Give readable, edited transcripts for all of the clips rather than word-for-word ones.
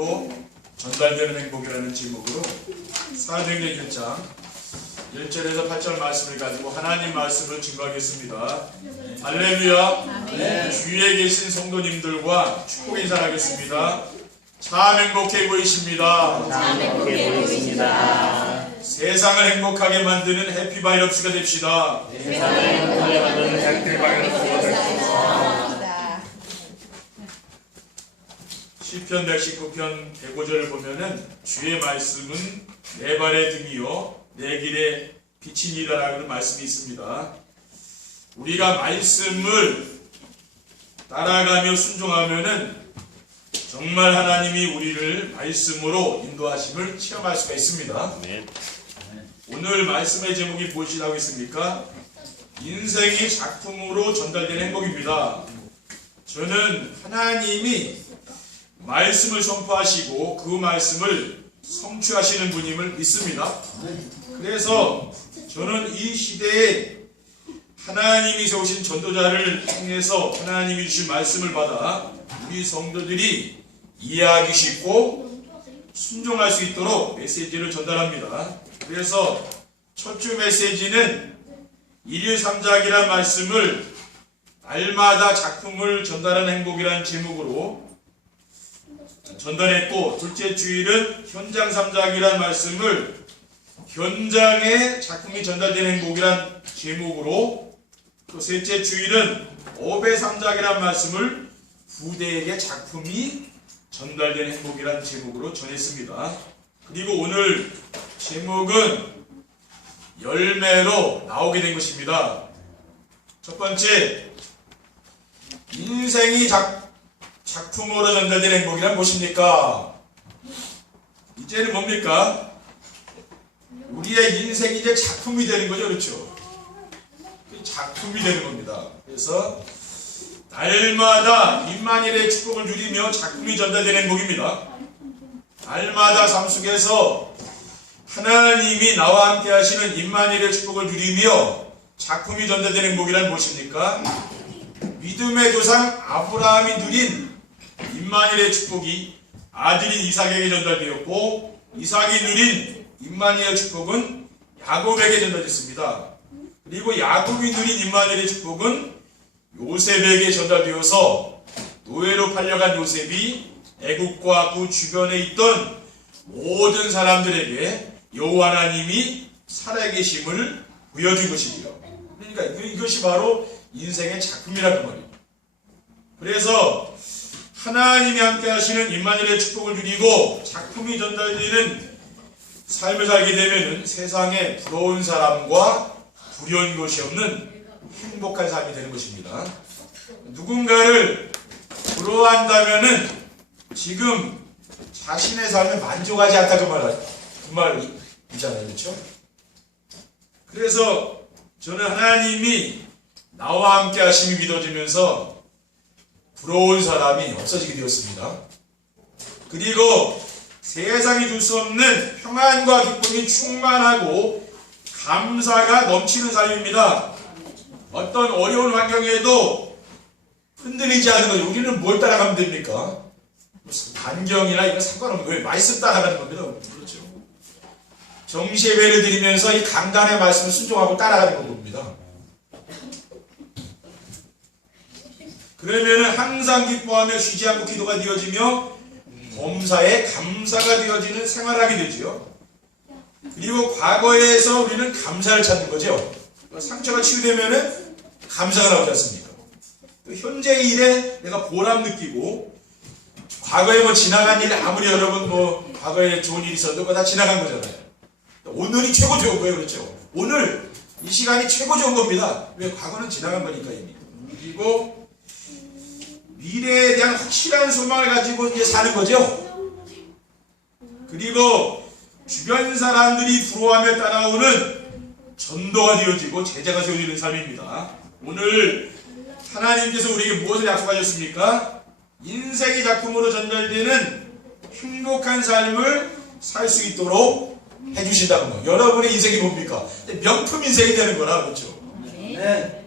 받고 전달되는 행복이라는 제목으로 사도행전 1장 1절에서 8절 말씀을 가지고 하나님 말씀을 증거하겠습니다. 할렐루야. 네. 주위에 계신 성도님들과 축복 인사하겠습니다. 참 행복해 보이십니다. 참 행복해 보이십니다. 세상을 행복하게 만드는 해피바이러스가 됩시다. 세상을 행복하게 만드는 해피바이러스가 됩시다. 시편 119편 105절을 보면은 주의 말씀은 내 발의 등이요 내 길에 빛이니라라는 말씀이 있습니다. 우리가 말씀을 따라가며 순종하면은 정말 하나님이 우리를 말씀으로 인도하심을 체험할 수가 있습니다. 오늘 말씀의 제목이 무엇이라고 했습니까? 인생이 작품으로 전달되는 행복입니다. 저는 하나님이 말씀을 선포하시고 그 말씀을 성취하시는 분임을 믿습니다. 그래서 저는 이 시대에 하나님이 세우신 전도자를 통해서 하나님이 주신 말씀을 받아 우리 성도들이 이해하기 쉽고 순종할 수 있도록 메시지를 전달합니다. 그래서 첫 주 메시지는 일일삼작이란 말씀을 날마다 작품을 전달하는 행복이라는 제목으로 전달했고, 둘째 주일은 현장 삼작이란 말씀을 현장에 작품이 전달되는 행복이란 제목으로, 또 셋째 주일은 오배 삼작이란 말씀을 부대에게 작품이 전달되는 행복이란 제목으로 전했습니다. 그리고 오늘 제목은 열매로 나오게 된 것입니다. 첫 번째, 인생이 작품으로 전달되는 행복이란 무엇입니까? 이제는 뭡니까? 우리의 인생이 이제 작품이 되는 거죠, 그렇죠? 작품이 되는 겁니다. 그래서 날마다 임마누엘의 축복을 누리며 작품이 전달되는 행복입니다. 날마다 삶 속에서 하나님이 나와 함께 하시는 임마누엘의 축복을 누리며 작품이 전달되는 행복이란 무엇입니까? 믿음의 조상 아브라함이 누린 임마누엘의 축복이 아들인 이삭에게 전달되었고, 이삭이 누린 임마누엘의 축복은 야곱에게 전달됐습니다. 그리고 야곱이 누린 임마누엘의 축복은 요셉에게 전달되어서 노예로 팔려간 요셉이 애국과 그 주변에 있던 모든 사람들에게 여호와 하나님이 살아계심을 보여준 것이지요. 그러니까 이것이 바로 인생의 작품이라는 말입니다. 그래서 하나님이 함께 하시는 임마누엘의 축복을 누리고 작품이 전달되는 삶을 살게 되면 세상에 부러운 사람과 두려운 것이 없는 행복한 삶이 되는 것입니다. 누군가를 부러워한다면은 지금 자신의 삶에 만족하지 않다 그 말이잖아요, 그렇죠? 그래서 저는 하나님이 나와 함께 하심이 믿어지면서 부러운 사람이 없어지게 되었습니다. 그리고 세상이 줄 수 없는 평안과 기쁨이 충만하고 감사가 넘치는 삶입니다. 어떤 어려운 환경에도 흔들리지 않는 거죠. 우리는 뭘 따라가면 됩니까? 반경이나 이런 상관없는 거예요. 말씀 따라가는 겁니다. 그렇죠. 정시예배를 드리면서 이 강단의 말씀을 순종하고 따라가는 겁니다. 그러면은 항상 기뻐하며 쉬지 않고 기도가 되어지며 범사에 감사가 되어지는 생활을 하게 되죠. 그리고 과거에서 우리는 감사를 찾는 거죠. 상처가 치유되면은 감사가 나오지 않습니까? 또 현재의 일에 내가 보람 느끼고, 과거에 지나간 일, 아무리 여러분 과거에 좋은 일이 있어도 그거 다 지나간 거잖아요. 오늘이 최고 좋은 거예요, 그렇죠? 오늘 이 시간이 최고 좋은 겁니다. 왜? 과거는 지나간 거니까 이미. 그리고 미래에 대한 확실한 소망을 가지고 이제 사는 거죠. 그리고 주변 사람들이 부러워하며 따라오는 전도가 되어지고 제자가 되어지는 삶입니다. 오늘 하나님께서 우리에게 무엇을 약속하셨습니까? 인생의 작품으로 전달되는 행복한 삶을 살 수 있도록 해주신다는 거예요. 여러분의 인생이 뭡니까? 명품 인생이 되는 거라, 그렇죠? 네.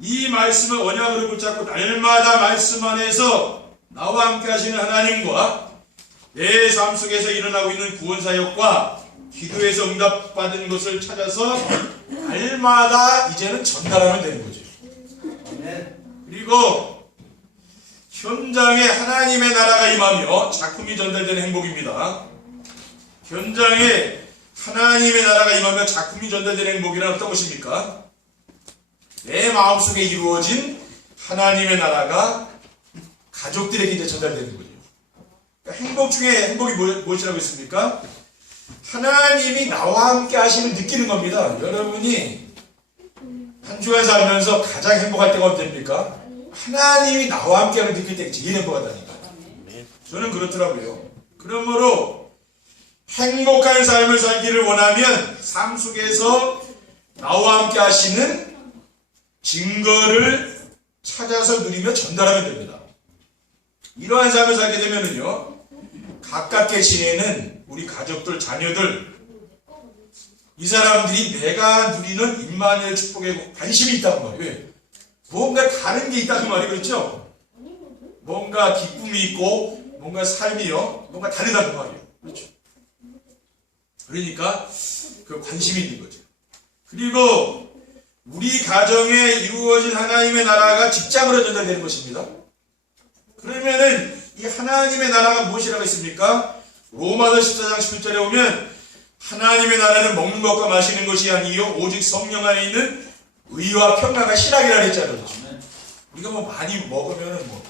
이 말씀을 언약으로 붙잡고 날마다 말씀 안에서 나와 함께 하시는 하나님과 내 삶 속에서 일어나고 있는 구원사역과 기도에서 응답받은 것을 찾아서 날마다 이제는 전달하면 되는 거죠. 그리고 현장에 하나님의 나라가 임하며 작품이 전달되는 행복입니다. 현장에 하나님의 나라가 임하며 작품이 전달되는 행복이란 어떤 것입니까? 내 마음속에 이루어진 하나님의 나라가 가족들에게 이제 전달되는 거죠. 그러니까 행복 중에 행복이 무엇이라고 했습니까? 하나님이 나와 함께 하시는 느끼는 겁니다. 여러분이 한 주간 살면서 가장 행복할 때가 언제입니까? 하나님이 나와 함께 하는 느낄 때 제일 행복하다니까. 저는 그렇더라고요. 그러므로 행복한 삶을 살기를 원하면 삶 속에서 나와 함께 하시는 증거를 찾아서 누리며 전달하면 됩니다. 이러한 삶을 살게 되면은요, 가깝게 지내는 우리 가족들, 자녀들, 이 사람들이 내가 누리는 임마누엘 축복에 관심이 있다는 말이에요. 왜? 뭔가 다른 게 있다는 말이 그렇죠? 뭔가 기쁨이 있고 뭔가 삶이요, 뭔가 다르다는 말이에요. 그렇죠? 그러니까 그 관심이 있는 거죠. 그리고 우리 가정에 이루어진 하나님의 나라가 직장으로 전달되는 것입니다. 그러면은 이 하나님의 나라가 무엇이라고 했습니까? 로마서 14장 11절에 보면 하나님의 나라는 먹는 것과 마시는 것이 아니요 오직 성령 안에 있는 의와 평강과 실학이라 했잖아요. 우리가 뭐 많이 먹으면은 뭐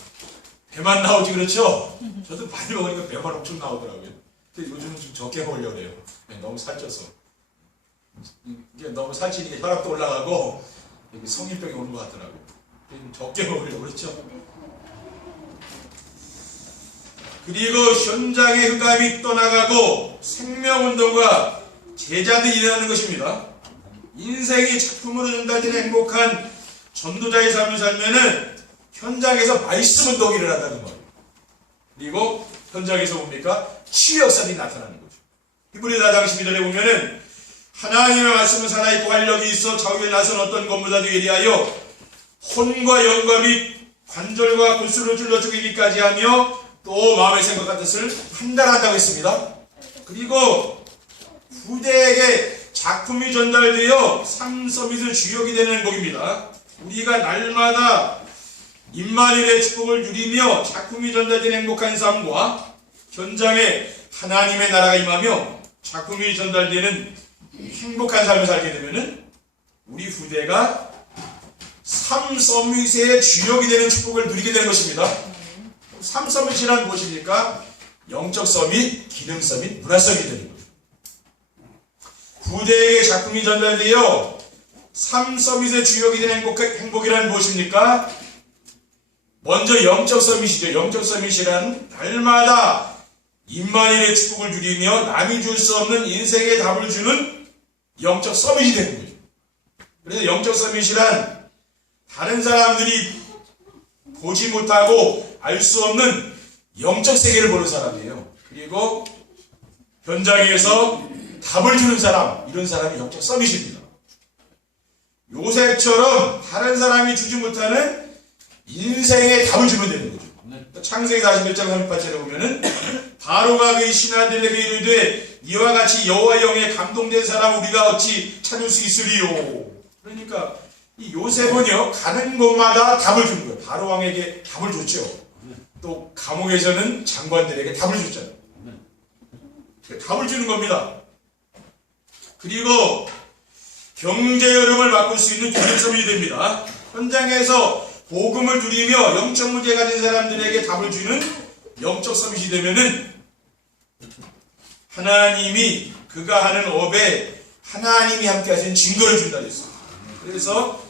배만 나오지 그렇죠? 저도 많이 먹으니까 배만 엄청 나오더라고요. 근데 요즘은 좀 적게 먹으려고 해요. 너무 살쪄서. 이게 너무 살찌니까 혈압도 올라가고 성인병이 오는 것 같더라고요. 적게 먹으려고 그랬죠. 그리고 현장의 흑암이 떠나가고 생명운동과 제자들이 일어나는 것입니다. 인생이 작품으로 전달되는 행복한 전도자의 삶을 살면은 현장에서 말씀 운동이 일어난다는 거예요. 그리고 현장에서 뭡니까? 치유 역사들이 나타나는 거죠. 히브리서 4장 12절에 보면은 하나님의 말씀은 살아있고 활력이 있어 좌우에 나선 어떤 것보다도 예리하여 혼과 영과 및 관절과 골수를 찔러 죽이기까지 하며 또 마음의 생각과 뜻을 판단한다고 했습니다. 그리고 후대에게 작품이 전달되어 삶 서밋의 주역이 되는 행복입니다. 우리가 날마다 임마누엘의 축복을 누리며 작품이 전달되는 행복한 삶과 현장에 하나님의 나라가 임하며 작품이 전달되는 행복한 삶을 살게 되면은 우리 후대가 삶 서밋의 주역이 되는 축복을 누리게 되는 것입니다. 삶 서밋이란 무엇입니까? 영적 서밋, 기능 서밋, 문화 서밋이 되는 거죠. 후대에게 작품이 전달되어 삶 서밋의 주역이 되는 행복이란 무엇입니까? 먼저 영적 서밋이죠. 영적 서밋이란 날마다 임마누엘의 축복을 누리며 남이 줄 수 없는 인생의 답을 주는 영적 서밋이 되는 거죠. 그래서 영적 서밋이란 다른 사람들이 보지 못하고 알 수 없는 영적 세계를 보는 사람이에요. 그리고 현장에서 답을 주는 사람, 이런 사람이 영적 서밋입니다. 요셉처럼 다른 사람이 주지 못하는 인생의 답을 주면 되는 거죠. 창세기 41장 38절에 보면은 바로가 그의 신하들에게 이르되 이와 같이 여호와 영에 감동된 사람 우리가 어찌 찾을 수 있으리요. 그러니까 이 요셉은요 가는 곳마다 답을 주는 거예요. 바로 왕에게 답을 줬죠. 또 감옥에서는 장관들에게 답을 줬잖아요. 답을 주는 겁니다. 그리고 경제 흐름을 바꿀 수 있는 기능성이 됩니다. 현장에서 복음을 누리며 영적 문제 가진 사람들에게 답을 주는 영적 서밋이 되면은 하나님이 그가 하는 업에 하나님이 함께 하시는 증거를 준다 했어요. 그래서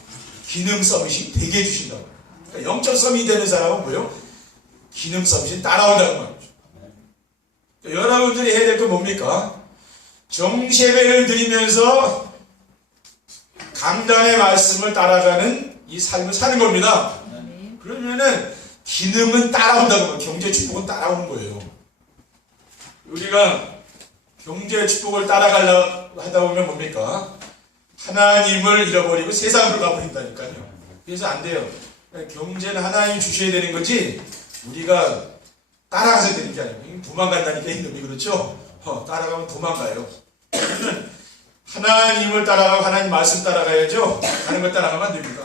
기능 서밋이 되게 해주신다고. 그러니까 영적 서밋이 되는 사람은 뭐예요? 기능 서밋이 따라온다는 말이죠. 그러니까 여러분들이 해야 될 건 뭡니까? 정세배를 드리면서 강단의 말씀을 따라가는 이 삶을 사는 겁니다. 그러면은 기능은 따라온다고, 경제 축복은 따라오는 거예요. 우리가 경제 축복을 따라가려고 하다 보면 뭡니까? 하나님을 잃어버리고 세상으로 가버린다니까요. 그래서 안 돼요. 경제는 하나님이 주셔야 되는 거지 우리가 따라가서 되는 게 아니고 도망간다니까 이놈이 그렇죠? 따라가면 도망가요. 우리는 하나님을 따라가고 하나님 말씀 따라가야죠. 다른 걸 따라가면 안 됩니다.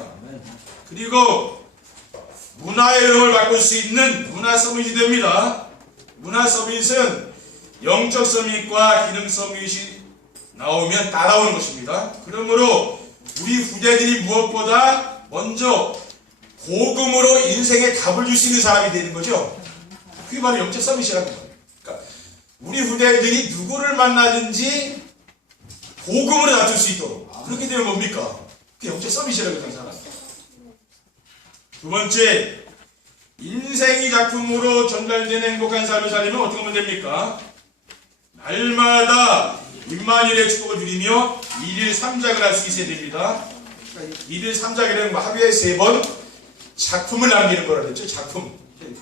그리고 문화의 흐름을 바꿀 수 있는 문화 서밋이 됩니다. 문화 서밋은 영적 서밋과 기능 서밋이 나오면 따라오는 것입니다. 그러므로 우리 후대들이 무엇보다 먼저 복음으로 인생에 답을 줄 수 있는 사람이 되는 거죠. 그게 바로 영적 서밋이라는 거예요. 그러니까 우리 후대들이 누구를 만나든지 복음으로 다툴 수 있도록 그렇게 되면 뭡니까? 그게 영적 서밋이라고 하는 사람. 두 번째, 인생이 작품으로 전달되는 행복한 삶을 살려면 어떻게 하면 됩니까? 날마다 임마누엘의 축복을 누리며 1일 3작을 할 수 있어야 됩니다. 1일 3작이라는 거 하루에 3번 작품을 남기는 거라 그랬죠. 작품.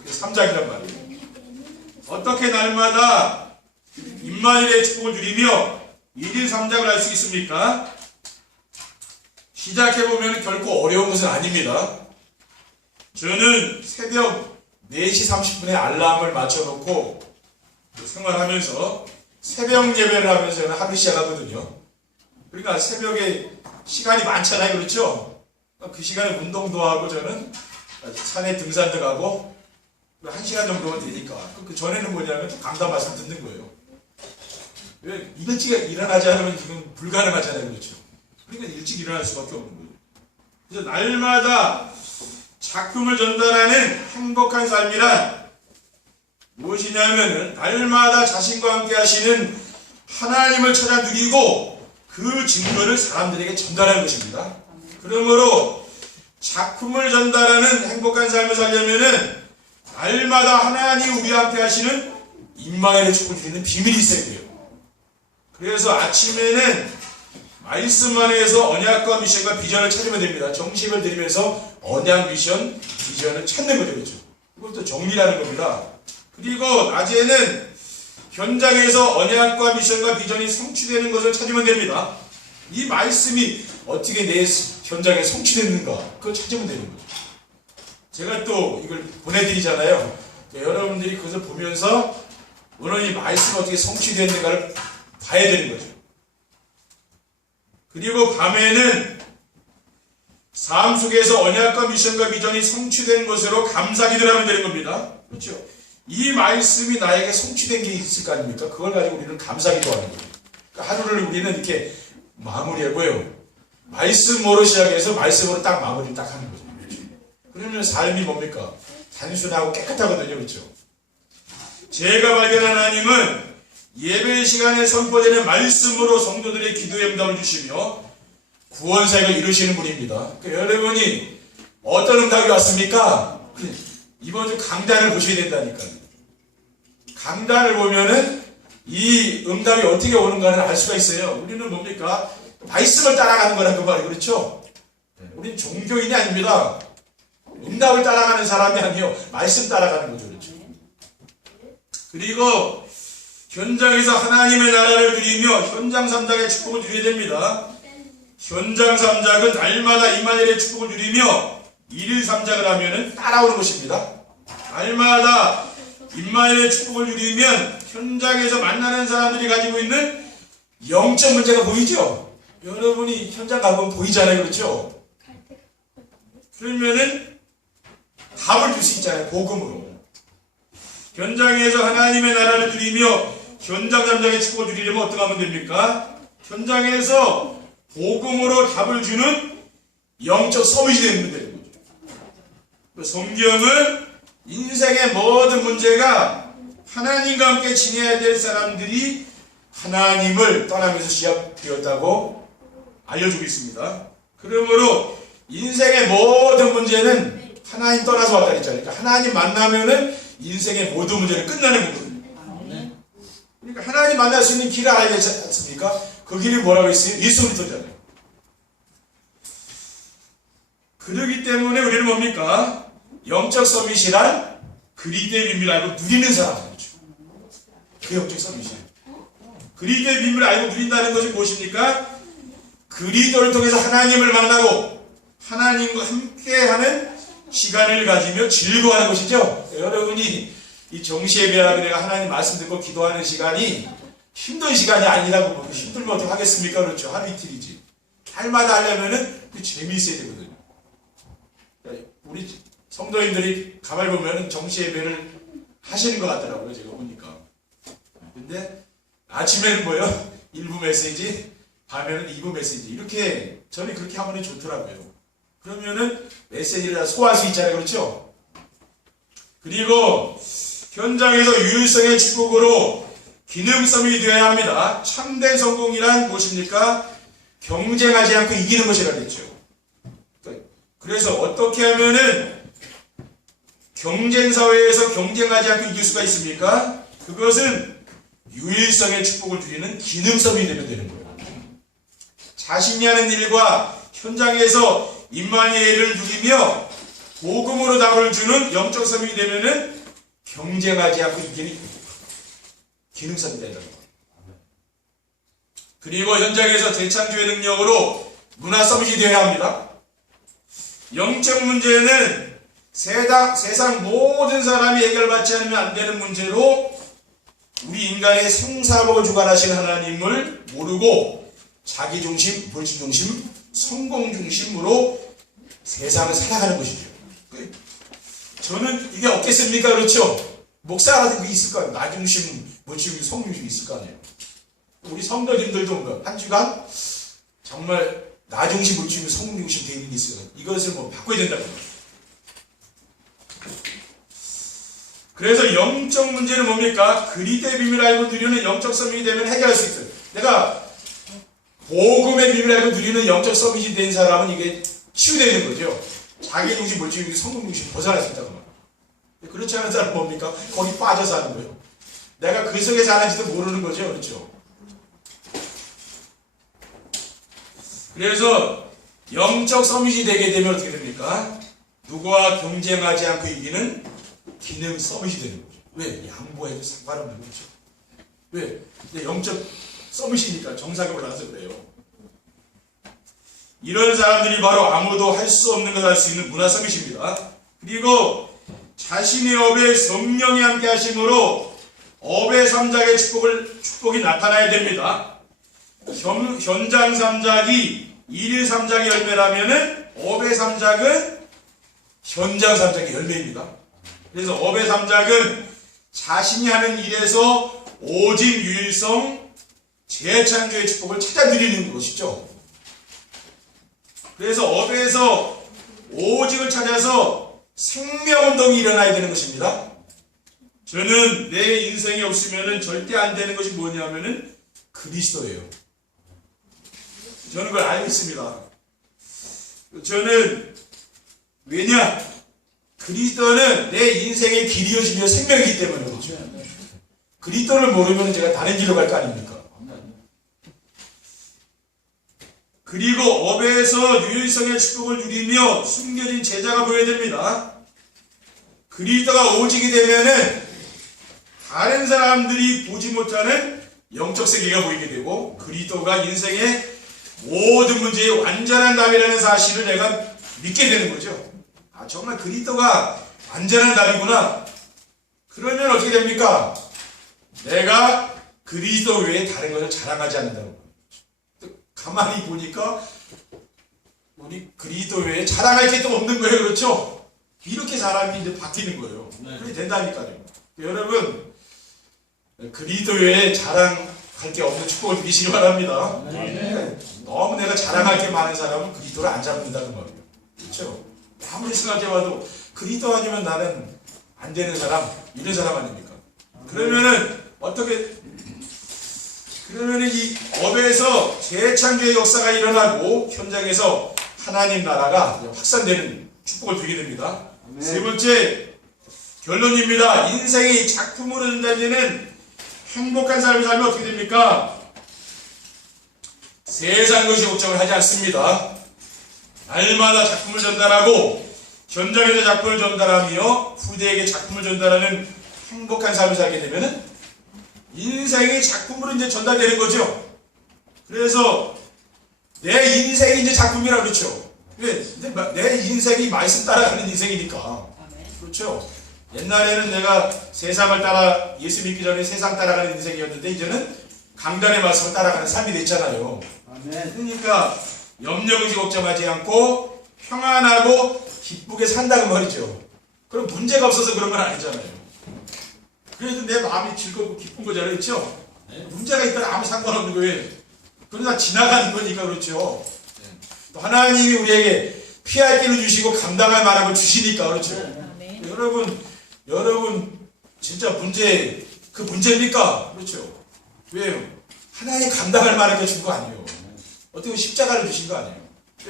3작이란 말이에요. 어떻게 날마다 임마누엘의 축복을 누리며 1일 3작을 할 수 있습니까? 시작해보면 결코 어려운 것은 아닙니다. 저는 새벽 4시 30분에 알람을 맞춰놓고 생활하면서 새벽 예배를 하면서 저는 하루 시작하거든요. 그러니까 새벽에 시간이 많잖아요. 그렇죠? 그 시간에 운동도 하고 저는 산에 등산도 가고 1시간 정도면 되니까 그 전에는 뭐냐면 강단 말씀 듣는 거예요. 왜 일찍 일어나지 않으면 지금 불가능하잖아요. 그렇죠? 그러니까 일찍 일어날 수밖에 없는 거예요. 그래서 날마다 작품을 전달하는 행복한 삶이란 무엇이냐면은 날마다 자신과 함께 하시는 하나님을 찾아 누리고 그 증거를 사람들에게 전달하는 것입니다. 그러므로 작품을 전달하는 행복한 삶을 살려면은 날마다 하나님 우리와 함께 하시는 임마누엘의 축복을 드리는 비밀이 있어야 돼요. 그래서 아침에는 말씀 안에서 언약과 미션과 비전을 찾으면 됩니다. 정식을 드리면서 언약, 미션, 비전을 찾는 거죠. 그렇죠? 그것도 정리라는 겁니다. 그리고 낮에는 현장에서 언약과 미션과 비전이 성취되는 것을 찾으면 됩니다. 이 말씀이 어떻게 내 현장에 성취됐는가 그걸 찾으면 되는 거죠. 제가 또 이걸 보내드리잖아요. 여러분들이 그것을 보면서 오늘 이 말씀이 어떻게 성취됐는가를 봐야 되는 거죠. 그리고 밤에는 삶 속에서 언약과 미션과 비전이 성취된 것으로 감사기도를 하면 되는 겁니다. 그렇죠? 이 말씀이 나에게 성취된 게 있을 거 아닙니까? 그걸 가지고 우리는 감사기도하는 거예요. 그러니까 하루를 우리는 이렇게 마무리하고요. 말씀으로 시작해서 말씀으로 딱 마무리 딱 하는 거죠. 그렇죠? 그러면 삶이 뭡니까? 단순하고 깨끗하거든요. 그렇죠? 제가 발견한 하나님은 예배 시간에 선포되는 말씀으로 성도들의 기도에 응답을 주시며 구원사역을 이루시는 분입니다. 그러니까 여러분이 어떤 응답이 왔습니까? 이번 주 강단을 보셔야 된다니까요. 강단을 보면은 이 응답이 어떻게 오는가를 알 수가 있어요. 우리는 뭡니까? 말씀을 따라가는 거란 그 말이 그렇죠? 우리는 종교인이 아닙니다. 응답을 따라가는 사람이 아니요. 말씀 따라가는 거죠. 그렇죠? 그리고 현장에서 하나님의 나라를 누리며 현장 3작의 축복을 누려야 됩니다. 현장 3작은 날마다 임마누엘의 축복을 누리며 1일 3작을 하면은 따라오는 것입니다. 날마다 임마누엘의 축복을 누리면 현장에서 만나는 사람들이 가지고 있는 영적 문제가 보이죠? 여러분이 현장 가보면 보이잖아요. 그렇죠? 그러면은 답을 줄 수 있잖아요. 복음으로. 현장에서 하나님의 나라를 누리며 현장 3작의 축복을 누리려면 어떻게 하면 됩니까? 현장에서 복음으로 답을 주는 영적 서밋이 되는 거죠. 성경은 인생의 모든 문제가 하나님과 함께 지내야 될 사람들이 하나님을 떠나면서 시작되었다고 알려주고 있습니다. 그러므로 인생의 모든 문제는 하나님 떠나서 왔다 그랬잖아요. 그러니까 하나님 만나면은 인생의 모든 문제는 끝나는 거거든요. 그러니까 하나님 만날 수 있는 길을 알아야 되지 않습니까? 그 길이 뭐라고 했어요? 예수 그리스도잖아요. 그러기 때문에 우리는 뭡니까? 영적 서밋이란 그리스도의 비밀을 알고 누리는 사람이죠. 그 영적 서밋이에요. 그리스도의 비밀을 알고 누린다는 것이 무엇입니까? 그리스도를 통해서 하나님을 만나고 하나님과 함께하는 시간을 가지며 즐거워하는 것이죠. 여러분이 이 정시예배라고 내가 하나님 말씀 듣고 기도하는 시간이 힘든 시간이 아니라고 보고 힘들면 어떻게 하겠습니까? 그렇죠. 하루 이틀이지. 날마다 하려면은 재미있어야 되거든요. 우리 성도님들이 가만히 보면은 정시예배를 하시는 것 같더라고요. 제가 보니까. 근데 아침에는 뭐요? 1부 메시지, 밤에는 2부 메시지. 이렇게 저는 그렇게 하면 좋더라고요. 그러면은 메시지를 다 소화할 수 있잖아요. 그렇죠? 그리고 현장에서 유일성의 축복으로 기능성이 되어야 합니다. 참된 성공이란 무엇입니까? 경쟁하지 않고 이기는 것이라 그랬죠. 그래서 어떻게 하면은 경쟁사회에서 경쟁하지 않고 이길 수가 있습니까? 그것은 유일성의 축복을 누리는 기능성이 되면 되는 거예요. 자신이 하는 일과 현장에서 임마누엘을 누리며 복음으로 답을 주는 영적 섬이 되면은 경쟁하지 않고 이기는 기능성이 되는 거예요. 그리고 현장에서 재창조의 능력으로 문화 서밋이 되어야 합니다. 영적 문제는 세상 모든 사람이 해결받지 않으면 안 되는 문제로 우리 인간의 생사복을 주관하시는 하나님을 모르고 자기중심, 물질중심, 성공중심으로 세상을 살아가는 것이죠. 저는 이게 없겠습니까? 그렇죠? 목사라든 게 있을 거 아니에요. 나중심, 물질중심, 성중심 있을 거 아니에요. 우리 성도님들도 한 주간 정말 나중심, 물중심, 성중심 되어 있는 게 있어요. 이것을 뭐 바꿔야 된다고. 그래서 영적 문제는 뭡니까? 그리스도의 비밀을 알고 누리는 영적 서밋이 되면 해결할 수 있어요. 내가 복음의 비밀을 알고 누리는 영적 서밋이 된 사람은 이게 치유되는 거죠. 자기 중심, 물질 중심, 성공 중심 벗어날 수 있다고 말이에요. 그렇지 않은 사람은 뭡니까? 거기 빠져서 하는 거예요. 내가 그 속에 사는지도 모르는 거죠. 그렇죠? 그래서 영적 서밋이 되게 되면 어떻게 됩니까? 누구와 경쟁하지 않고 이기는 기능 서밋이 되는 거죠. 왜? 양보해도 상관없는 거죠. 왜? 근데 영적 서밋이니까 정상에 올라가서 그래요. 이런 사람들이 바로 아무도 할 수 없는 걸 할 수 있는 문화 서밋입니다. 그리고 자신의 업에 성령이 함께 하심으로 업의 삼작의 축복이 나타나야 됩니다. 현장 삼작이 일일 삼작의 열매라면은 업의 삼작은 현장 삼작의 열매입니다. 그래서 업의 삼작은 자신이 하는 일에서 오직 유일성, 재창조의 축복을 찾아 누리는 것이죠. 그래서 업에서 오직을 찾아서 생명운동이 일어나야 되는 것입니다. 저는 내 인생이 없으면 절대 안 되는 것이 뭐냐면은 그리스도예요. 저는 그걸 알고 있습니다. 저는 왜냐? 그리스도는 내 인생의 길이어지며 생명이기 때문에 그렇죠. 그리스도를 모르면 제가 다른 길로 갈 거 아닙니까? 그리고 업에서 유일성의 축복을 누리며 숨겨진 제자가 보여야 됩니다. 그리스도가 오직이 되면은 다른 사람들이 보지 못하는 영적 세계가 보이게 되고 그리스도가 인생의 모든 문제의 완전한 답이라는 사실을 내가 믿게 되는 거죠. 아, 정말 그리스도가 완전한 답이구나. 그러면 어떻게 됩니까? 내가 그리스도 외에 다른 것을 자랑하지 않는다고. 가만히 보니까 우리 그리스도 외에 자랑할 게 또 없는 거예요. 그렇죠? 이렇게 사람이 이제 바뀌는 거예요. 그렇게 된다니까요. 여러분, 그리스도 외에 자랑할 게 없는 축복을 누리시기 바랍니다. 너무 내가 자랑할 게 많은 사람은 그리스도를 안 잡는다는 말이에요. 그렇죠? 아무리 생각해봐도 그리스도 아니면 나는 안 되는 사람, 이런 사람 아닙니까? 그러면은 이 업에서 재창조의 역사가 일어나고 현장에서 하나님 나라가 확산되는 축복을 누리게 됩니다. 세 번째 결론입니다. 인생이 작품으로 된다면 행복한 삶을 살면 어떻게 됩니까? 세상 것이 걱정을 하지 않습니다. 날마다 작품을 전달하고 현장에서 작품을 전달하며 후대에게 작품을 전달하는 행복한 삶을 살게 되면 인생이 작품으로 이제 전달되는 거죠. 그래서 내 인생이 이제 작품이라 그렇죠. 왜? 내 인생이 말씀 따라가는 인생이니까. 그렇죠? 옛날에는 내가 세상을 따라 예수 믿기 전에 세상 따라가는 인생이었는데 이제는 강단의 말씀을 따라가는 삶이 됐잖아요. 아멘. 그러니까 염려의지 걱정하지 않고 평안하고 기쁘게 산다는 말이죠. 그럼 문제가 없어서 그런 건 아니잖아요. 그래도 내 마음이 즐겁고 기쁜 거잖아요. 그렇죠? 문제가 있다면 아무 상관없는 거예요. 그러나 지나가는 거니까 그렇죠. 또 하나님이 우리에게 피할 길을 주시고 감당할 만한 걸 주시니까 그렇죠. 여러분 진짜 그 문제입니까? 그렇죠. 왜요? 하나님 감당할 만한 게 준 거 아니에요. 어떻게 보면 십자가를 주신 거 아니에요.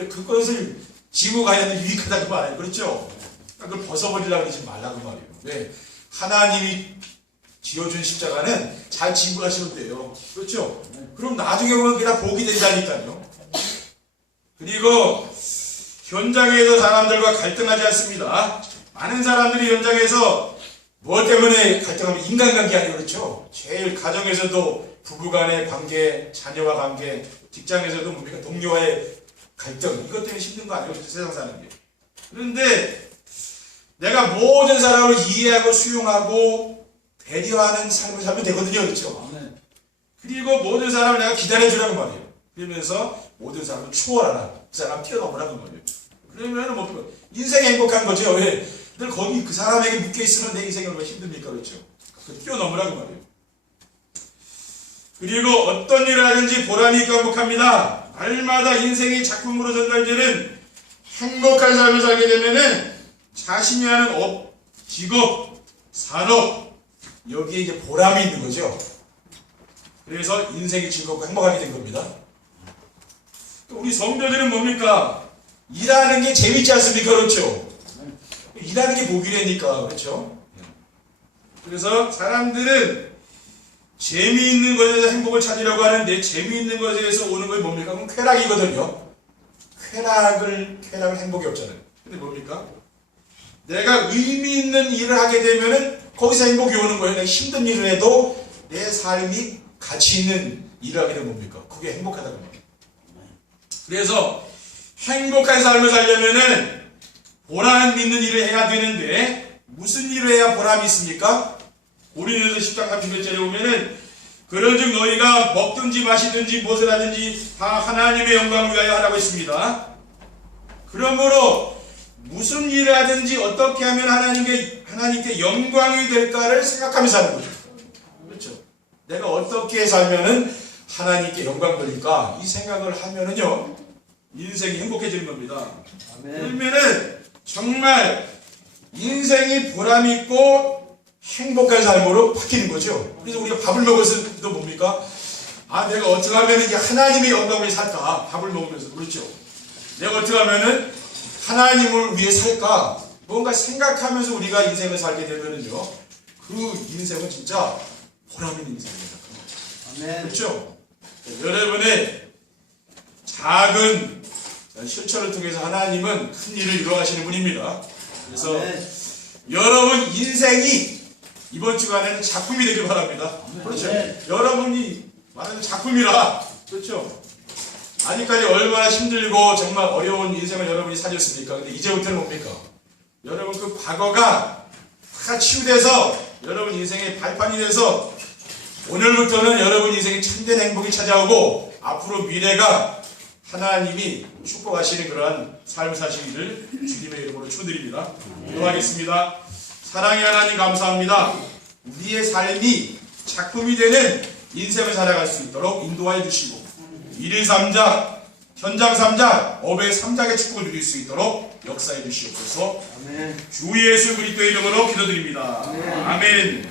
그것을 지고 가야는 유익하다 그 말이에요. 그렇죠? 그걸 벗어버리려고 그러지 말라고 말이에요. 왜? 하나님이 지어준 십자가는 잘 지고 가시면 돼요. 그렇죠? 그럼 나중에 보면 그게 다 복이 된다니까요. 그리고 현장에서 사람들과 갈등하지 않습니다. 많은 사람들이 현장에서 무엇 때문에 갈등하면 인간관계 아니에요. 그렇죠? 제일 가정에서도 부부간의 관계, 자녀와 관계, 직장에서도 뭡니까? 동료와의 갈등, 이것 때문에 힘든 거 아니에요. 세상 사는 게. 그런데 내가 모든 사람을 이해하고 수용하고 배려하는 삶을 살면 되거든요. 그렇죠? 그리고 모든 사람을 내가 기다려주라는 말이에요. 그러면서 모든 사람을 추월하라. 그 사람 뛰어넘으라는 말이에요. 그러면 뭐 인생이 행복한 거죠. 왜? 늘 거기 그 사람에게 묶여있으면 내 인생이 얼마나 힘듭니까? 그렇죠? 뛰어넘으라는 말이에요. 그리고 어떤 일을 하든지 보람이 있고 행복합니다. 날마다 인생이 작품으로 전달되는 행복한 삶을 살게 되면은 자신이 하는 업, 직업, 산업 여기에 이제 보람이 있는 거죠. 그래서 인생이 즐겁고 행복하게 된 겁니다. 또 우리 성도들은 뭡니까? 일하는 게 재밌지 않습니까? 그렇죠? 일하는 게 복이라니까. 그렇죠? 그래서 사람들은 재미있는 것에서 행복을 찾으려고 하는데 재미있는 것에서 오는 건 뭡니까? 그건 쾌락이거든요. 쾌락을 행복이 없잖아요. 근데 뭡니까? 내가 의미 있는 일을 하게 되면은 거기서 행복이 오는 거예요. 내가 힘든 일을 해도 내 삶이 가치 있는 일을 하게 되면 뭡니까? 그게 행복하다는 거예요. 그래서 행복한 삶을 살려면은 보람 있는 일을 해야 되는데 무슨 일을 해야 보람이 있습니까? 고린도서 10장 31절에 보면은 그런즉 너희가 먹든지 마시든지 무엇을 하든지 다 하나님의 영광을 위하여 하라고 했습니다. 그러므로 무슨 일을 하든지 어떻게 하면 하나님께 영광이 될까를 생각하면서 하는 거죠. 그렇죠? 내가 어떻게 살면은 하나님께 영광 돌릴까? 이 생각을 하면은요 인생이 행복해지는 겁니다. 그러면은 정말 인생이 보람 있고 행복한 삶으로 바뀌는 거죠. 그래서 우리가 밥을 먹을 때도 뭡니까? 내가 어떻게 하면 이게 하나님의 영광을 살까? 밥을 먹으면서. 그렇죠. 내가 어떻게 하면은 하나님을 위해 살까? 뭔가 생각하면서 우리가 인생을 살게 되면은요, 그 인생은 진짜 보람 있는 인생입니다. 아멘. 그렇죠? 여러분의 작은 실천을 통해서 하나님은 큰 일을 이루어가시는 분입니다. 그래서 여러분 인생이 이번 주간에는 작품이 되길 바랍니다. 그렇죠? 여러분이 말하는 작품이라. 그렇죠? 아직까지 얼마나 힘들고 정말 어려운 인생을 여러분이 사셨습니까? 근데 이제부터는 뭡니까? 여러분 그 과거가 다 치유돼서 여러분 인생의 발판이 돼서 오늘부터는 여러분 인생에 참된 행복이 찾아오고 앞으로 미래가 하나님이 축복하시는 그러한 삶을 사시기를 주님의 이름으로 축원드립니다. 기도하겠습니다. 사랑의 하나님 감사합니다. 우리의 삶이 작품이 되는 인생을 살아갈 수 있도록 인도하여 주시고 1일 3장, 현장 3장, 업의 3장의 축복을 누릴 수 있도록 역사해 주시옵소서. 주 예수 그리스도의 이름으로 기도드립니다. 아멘.